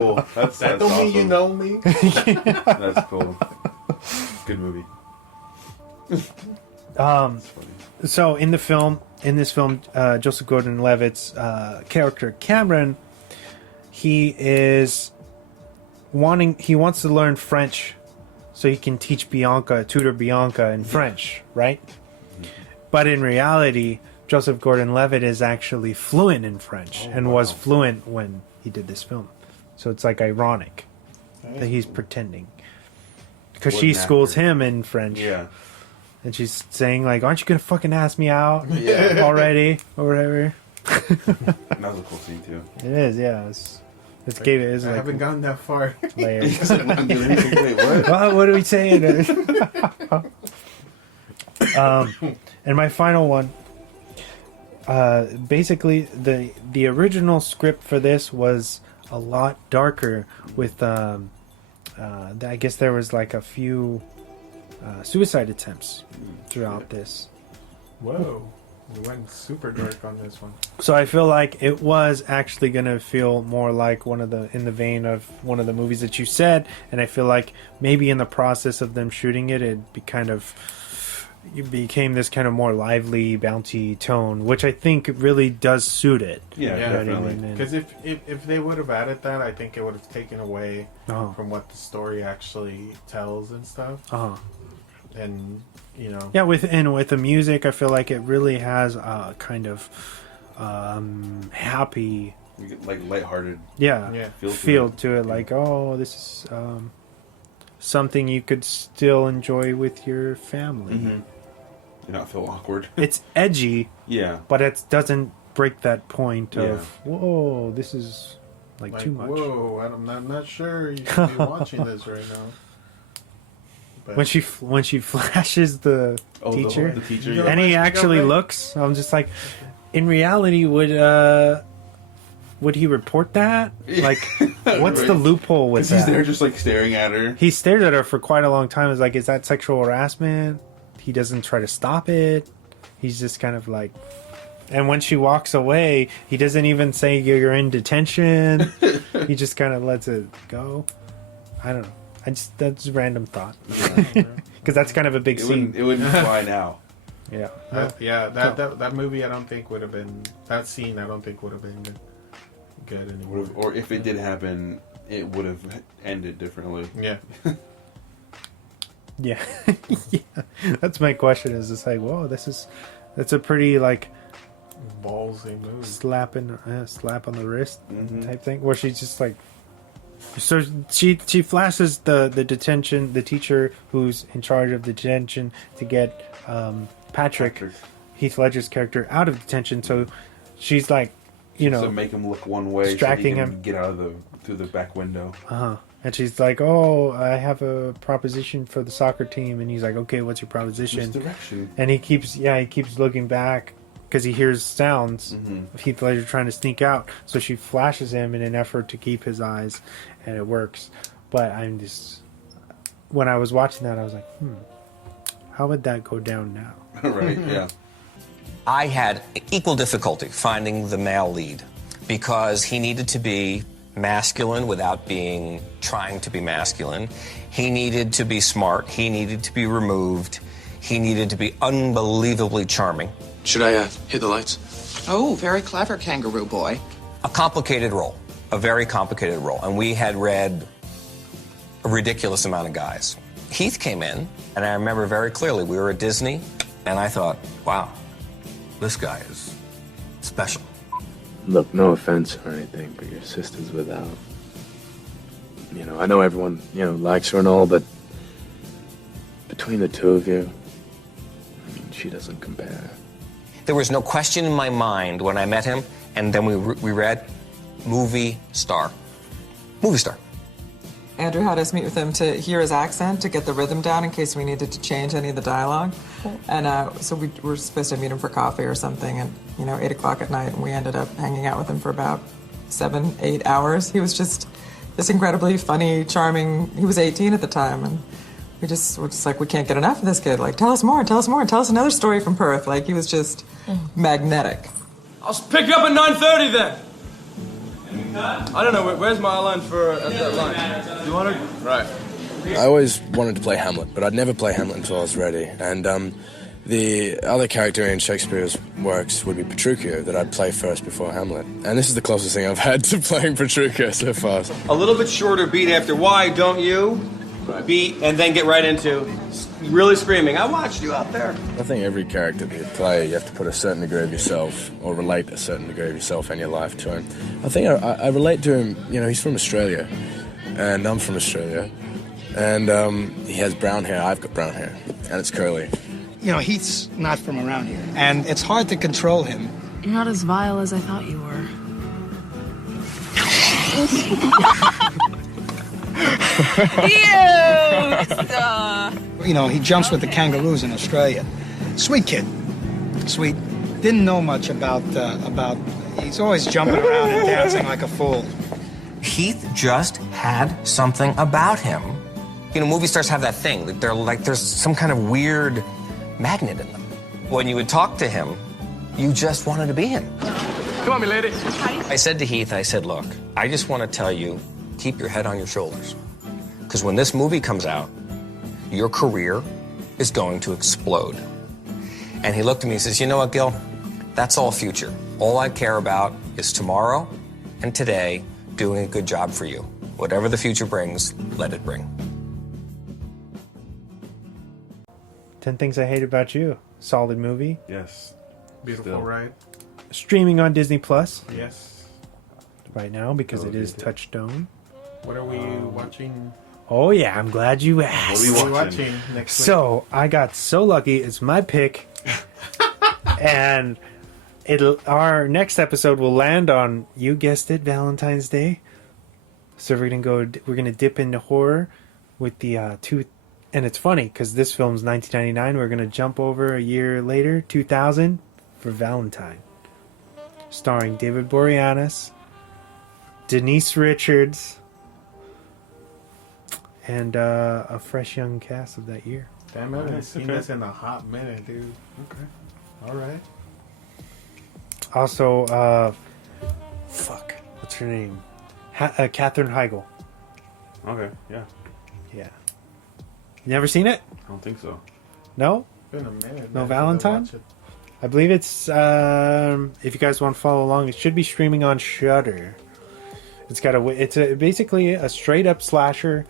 Cool. That's That don't mean you awesome. know me. That's cool. Good movie. That's funny. So in this film, Joseph Gordon-Levitt's character Cameron, he wants to learn French so he can tutor Bianca in French, right? But in reality, Joseph Gordon-Levitt is actually fluent in French and was fluent when he did this film. So it's like ironic that he's pretending. Because she schools him in French. Yeah. And she's saying, like, aren't you going to fucking ask me out already? Or whatever. That was a cool scene, too. It is, yeah. It's I haven't gotten that far. layers. Wait, what? Well, what are we saying? And my final one. Basically, the original script for this was a lot darker with... I guess there was like a few suicide attempts throughout this. Whoa. We went super dark on this one. So I feel like it was actually going to feel more like in the vein of one of the movies that you said, and I feel like maybe in the process of them shooting it, it became this kind of more lively, bounty tone, which I think really does suit it. Yeah, definitely. Because if they would have added that, I think it would have taken away from what the story actually tells and stuff. And yeah, with the music, I feel like it really has a kind of happy, like lighthearted. Feel to it. Like, oh, this is something you could still enjoy with your family. Mm-hmm. You not feel awkward. It's edgy, but it doesn't break that point of whoa, this is like too much. Whoa, I'm not sure you should be watching this right now. But When she flashes the teacher, the teacher, and he actually looks, I'm just like, in reality, would he report that? Like, what's the loophole with that? He's there just like staring at her. He stared at her for quite a long time. It's like, is that sexual harassment? He doesn't try to stop it. He's just kind of like... And when she walks away, he doesn't even say you're in detention. He just kind of lets it go. I don't know. That's a random thought. Because that's kind of a big scene. It wouldn't fly now. Yeah. That movie, I don't think would have been... That scene, I don't think would have been good anymore. Or if it did happen, it would have ended differently. Yeah. Yeah. Yeah. That's my question, is it's like, whoa, that's a pretty, like... ballsy move. Slap on the wrist type thing, where she's just like... So she flashes the teacher who's in charge of the detention to get Patrick, Heath Ledger's character, out of detention. So she's like, so make him look one way, distracting so he can him, get out of through the back window. And she's like, "Oh, I have a proposition for the soccer team." And he's like, "Okay, what's your proposition?" Misdirection. And he keeps looking back because he hears sounds of Heath Ledger trying to sneak out. So she flashes him in an effort to keep his eyes, and it works. But when I was watching that, I was like, how would that go down now? Right, yeah. I had equal difficulty finding the male lead because he needed to be masculine without trying to be masculine. He needed to be smart. He needed to be removed. He needed to be unbelievably charming. Should I hit the lights? Oh, very clever, kangaroo boy. A complicated role, a very complicated role. And we had read a ridiculous amount of guys. Heath came in, and I remember very clearly, we were at Disney, and I thought, wow, this guy is special. Look, no offense or anything, but your sister's without. I know everyone, likes her and all, but between the two of you, I mean, she doesn't compare. There was no question in my mind when I met him, and then we read movie star. Movie star. Andrew had us meet with him to hear his accent, to get the rhythm down in case we needed to change any of the dialogue. And so we were supposed to meet him for coffee or something at, 8 o'clock at night, and we ended up hanging out with him for about 7-8 hours. He was just this incredibly funny, charming... He was 18 at the time, and were just like, we can't get enough of this kid. Like, tell us more, tell us another story from Perth. Like, he was just magnetic. I'll pick you up at 9:30 then. I don't know, where's my line for that line? You want it? Right. I always wanted to play Hamlet, but I'd never play Hamlet until I was ready. And the other character in Shakespeare's works would be Petruchio, that I'd play first before Hamlet. And this is the closest thing I've had to playing Petruchio so far. A little bit shorter beat after why don't you? Right. Beat, and then get right into really screaming. I watched you out there. I think every character that you play, you have to put a certain degree of yourself, or relate a certain degree of yourself and your life to him. I think I relate to him, you know, he's from Australia, and I'm from Australia. And he has brown hair, I've got brown hair, and it's curly. You know, Heath's not from around here, and it's hard to control him. You're not as vile as I thought you were. You know, he jumps with the kangaroos in Australia. Sweet kid. Sweet. Didn't know much about, he's always jumping around and dancing like a fool. Heath just had something about him. You know, movie stars have that thing. They're like, there's some kind of weird magnet in them. When you would talk to him, you just wanted to be him. Come on, me lady. I said to Heath, I said, look, I just want to tell you, keep your head on your shoulders. Because when this movie comes out, your career is going to explode. And he looked at me and says, you know what, Gil? That's all future. All I care about is tomorrow and today doing a good job for you. Whatever the future brings, let it bring. 10 Things I Hate About You. Solid movie. Yes. Beautiful ride. Streaming on Disney Plus Yes. right now because it is Touchstone. What are we watching? Oh yeah, I'm glad you asked. What are we watching next week? So I got so lucky. It's my pick, and our next episode will land on, you guessed it, Valentine's Day. So we're gonna dip into horror with the two. And it's funny because this film's 1999. We're gonna jump over a year later, 2000, for Valentine, starring David Boreanaz, Denise Richards, and a fresh young cast of that year. Damn, I haven't seen this in a hot minute, dude. Okay. All right. Also, what's her name? Katherine Heigl. Okay, yeah. Yeah. You never seen it? I don't think so. No? It's been a minute. No man, Valentine? to watch it. I believe it's, if you guys want to follow along, it should be streaming on Shudder. It's basically a straight up slasher.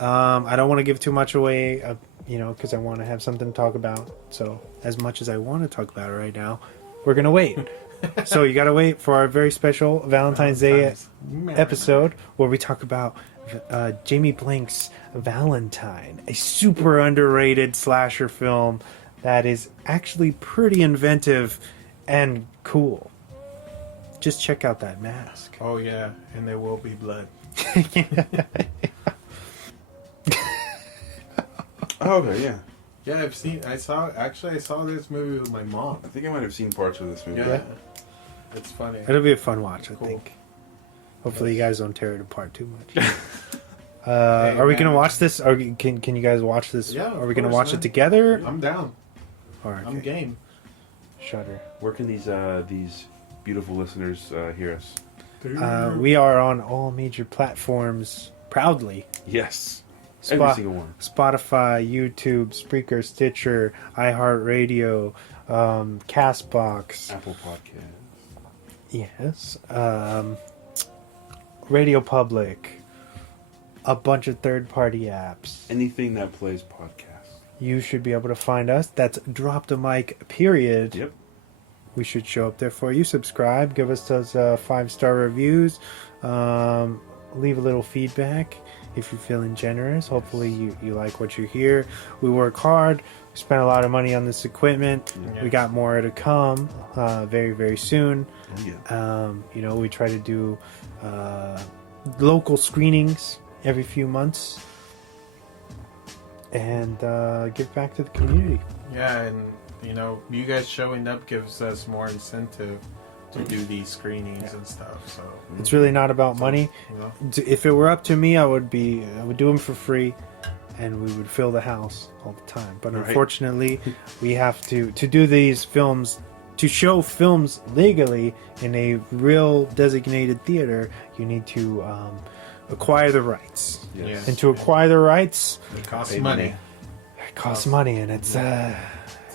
I don't want to give too much away, because I want to have something to talk about. So as much as I want to talk about it right now, we're going to wait. So you got to wait for our very special Valentine's Day episode where we talk about Jamie Blank's Valentine, a super underrated slasher film that is actually pretty inventive and cool. Just check out that mask. Oh yeah, and there will be blood. Oh, okay, yeah. Yeah, I saw this movie with my mom. I think I might have seen parts of this movie. Yeah. It's funny. It'll be a fun watch, I Cool. think. Hopefully you guys don't tear it apart too much. Are we going to watch this? Or can you guys watch this? Yeah, Are we going to course, watch man. it together? I'm down. All right, I'm game. Shudder. Where can these beautiful listeners hear us? We are on all major platforms proudly. Yes. Every single one. Spotify, YouTube, Spreaker, Stitcher, iHeartRadio, CastBox. Apple Podcast. Yes. Radio Public. A bunch of third-party apps. Anything that plays podcasts. You should be able to find us. That's Drop the Mic, period. Yep. We should show up there for you. Subscribe. Give us those 5-star reviews. Leave a little feedback if you're feeling generous. Hopefully you like what you hear. We work hard. We spent a lot of money on this equipment. Yeah. We got more to come very, very soon. Oh, yeah. We try to do local screenings every few months and give back to the community. Yeah, and you guys showing up gives us more incentive to do these screenings and stuff. So It's really not about money. If it were up to me, I would do them for free, and we would fill the house all the time. But Right. unfortunately, we have to do these films to show films legally in a real designated theater, you need to acquire the rights. Yes. And to acquire the rights, it costs money. It costs money, and it's a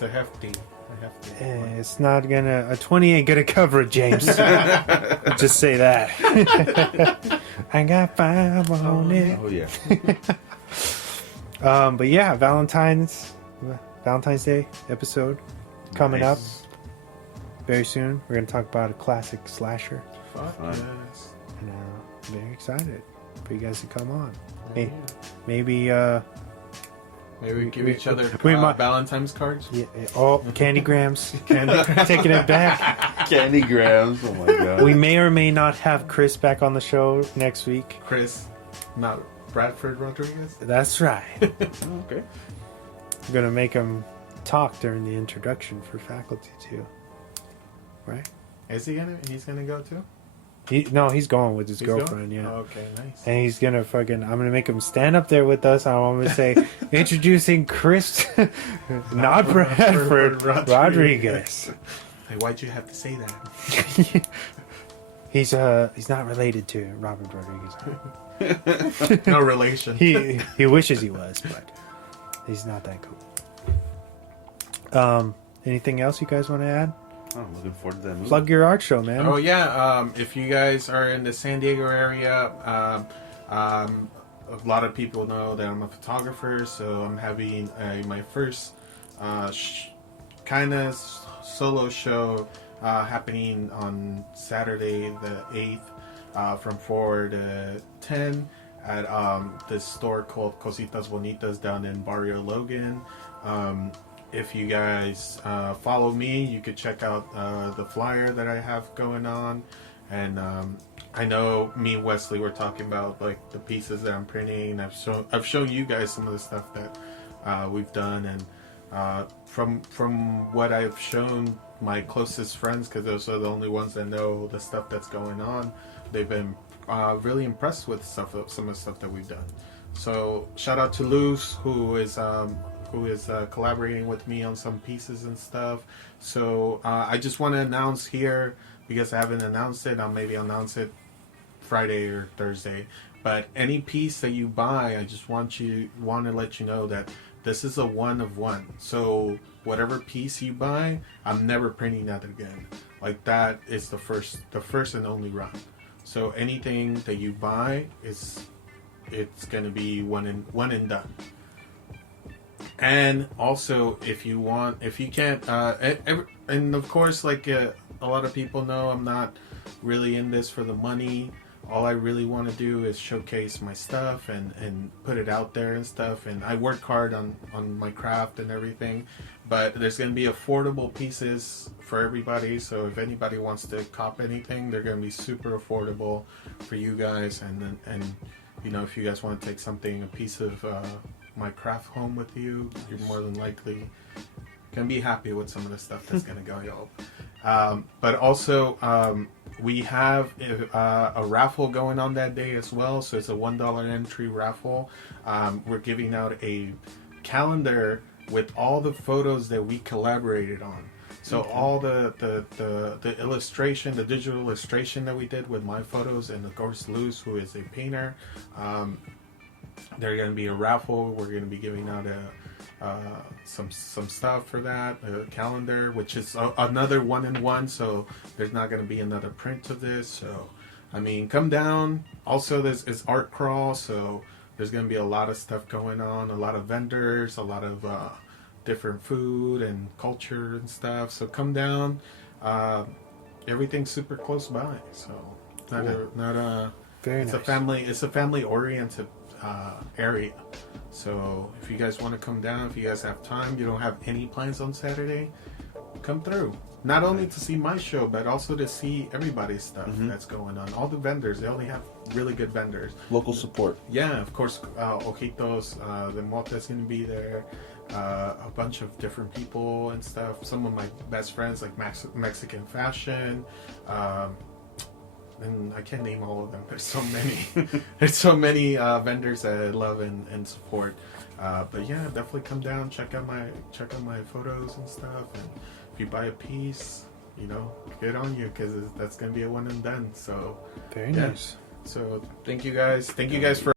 hefty. It's not gonna. A 20 ain't gonna cover it, James. Just say that. I got 5 on it. Oh yeah. But yeah, Valentine's Day episode coming up very soon. We're gonna talk about a classic slasher. Fuck yes. And I'm very excited for you guys to come on. Maybe we give each other Valentine's cards. Yeah. Oh, candygrams. Taking it back. Candygrams. Oh my god. We may or may not have Chris back on the show next week. Chris, not Bradford Rodriguez. That's right. Okay. I'm gonna make him talk during the introduction for faculty too. Right? Is he gonna? He's gonna go too. He's going with his girlfriend. Going? Yeah. Oh, okay, nice. And he's gonna I'm gonna make him stand up there with us. I'm gonna say, introducing Chris, not Bradford Rodriguez. Hey, why'd you have to say that? He's not related to Robert Rodriguez. No relation. He wishes he was, but he's not that cool. Anything else you guys want to add? I'm looking forward to that movie. Plug your art show, man. Oh yeah, if you guys are in the San Diego area, a lot of people know that I'm a photographer, so I'm having my first kind of solo show happening on Saturday the 8th from 4 to 10 at this store called Cositas Bonitas down in Barrio Logan. If you guys follow me, you could check out the flyer that I have going on. And I know me and Wesley were talking about like the pieces that I'm printing. I've shown you guys some of the stuff that we've done, and from what I've shown my closest friends, because those are the only ones that know the stuff that's going on, they've been really impressed with some of the stuff that we've done. So shout out to Luz, who is collaborating with me on some pieces and stuff. So I just want to announce here, because I haven't announced it, I'll maybe announce it Friday or Thursday. But any piece that you buy, I just want to let you know that this is a one of one. So whatever piece you buy, I'm never printing that again. Like, that is the first and only run. So anything that you buy it's going to be one and done. And also, if you can't, and of course, like a lot of people know, I'm not really in this for the money. All I really want to do is showcase my stuff and put it out there and stuff. And I work hard on my craft and everything. But there's going to be affordable pieces for everybody. So if anybody wants to cop anything, they're going to be super affordable for you guys. And you know, if you guys want to take a piece of my craft home with you, you're more than likely gonna be happy with some of the stuff that's gonna go up. But also, we have a raffle going on that day as well. So it's a $1 entry raffle. We're giving out a calendar with all the photos that we collaborated on. So all the illustration, the digital illustration that we did with my photos, and of course Luz, who is a painter. There's going to be a raffle. We're going to be giving out some stuff for that, a calendar, which is another 1-in-1. So there's not going to be another print of this. So, I mean, come down. Also, it's art crawl, so there's going to be a lot of stuff going on, a lot of vendors, a lot of different food and culture and stuff. So come down. Everything's super close by. So very nice. It's a family oriented area. So if you guys want to come down, if you guys have time, you don't have any plans on Saturday, come through. Not only to see my show, but also to see everybody's stuff that's going on. All the vendors, they only have really good vendors. Local support. Yeah, of course, Ojitos, the Mota's going to be there. A bunch of different people and stuff. Some of my best friends, like Mexican fashion. And I can't name all of them. There's so many. There's so many vendors that I love and support. But yeah, definitely come down, check out my photos and stuff. And if you buy a piece, you know, good on you, because that's gonna be a one and done. So Very yeah. nice. So thank you guys. Thank you guys for